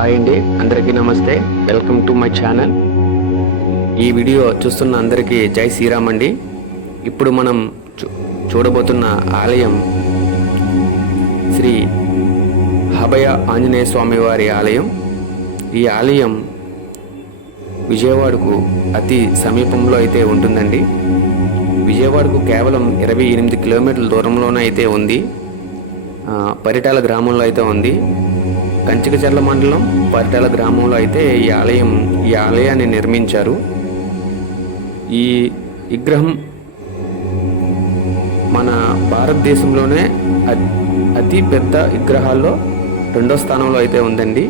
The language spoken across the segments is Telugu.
హాయ్ అండి. అందరికీ నమస్తే. Welcome to my channel. ఈ వీడియో చూస్తున్న అందరికీ జై శ్రీరామ్ అండి. ఇప్పుడు మనం చూ- చూడబోతున్న ఆలయం శ్రీ హభయ ఆంజనేయ స్వామి వారి ఆలయం. ఈ ఆలయం విజయవాడకు అతి సమీపంలో అయితే ఉంటుందండి. విజయవాడకు కేవలం ఇరవై ఎనిమిది కిలోమీటర్ల దూరంలోనే అయితే ఉంది. పరిటాల గ్రామంలో అయితే ఉంది. కంచికచర్ల మండలం పరిటాల గ్రామంలో అయితే ఈ ఆలయం ఈ ఆలయాన్ని నిర్మించారు. ఈ విగ్రహం మన భారతదేశంలోనే అతి పెద్ద విగ్రహాల్లో రెండో స్థానంలో అయితే ఉందండి.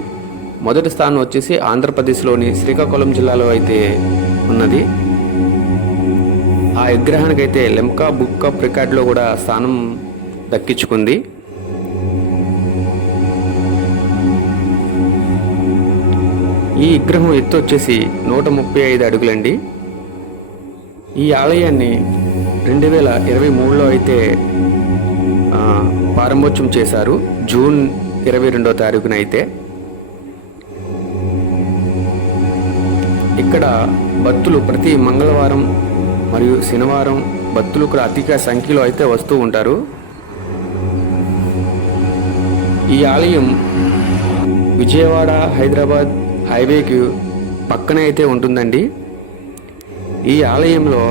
మొదటి స్థానం వచ్చేసి ఆంధ్రప్రదేశ్లోని శ్రీకాకుళం జిల్లాలో అయితే ఉన్నది. ఆ విగ్రహానికి అయితే లెమ్కా బుక్ ప్రికార్డ్లో కూడా స్థానం దక్కించుకుంది. ఈ విగ్రహం ఎత్తు వచ్చేసి నూట ముప్పై ఐదు అడుగులండి. ఈ ఆలయాన్ని రెండు వేల ఇరవై మూడులో అయితే ప్రారంభోత్సవం చేశారు. జూన్ ఇరవై రెండో తారీఖున అయితే. ఇక్కడ భక్తులు ప్రతి మంగళవారం మరియు శనివారం భక్తులు ఇక్కడ అధిక సంఖ్యలో అయితే వస్తూ ఉంటారు. ఈ ఆలయం విజయవాడ హైదరాబాద్ హైవేకి పక్కనే అయితే ఉంటుందండి. ఈ ఆలయంలో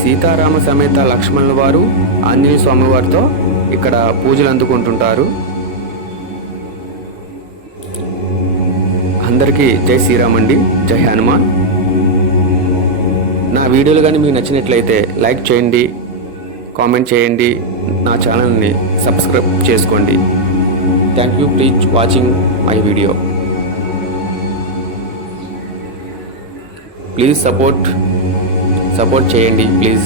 సీతారామ సమేత లక్ష్మణుల వారు ఆంజనేయ స్వామివారితో ఇక్కడ పూజలు అందుకుంటుంటారు. అందరికీ జై శ్రీరామ్ అండి. జై హనుమాన్. నా వీడియోలు కానీ మీకు నచ్చినట్లయితే లైక్ చేయండి కామెంట్ చేయండి నా ఛానల్ని సబ్స్క్రైబ్ చేసుకోండి. Thank you please watching my video. Please support support చేయండి ప్లీజ్.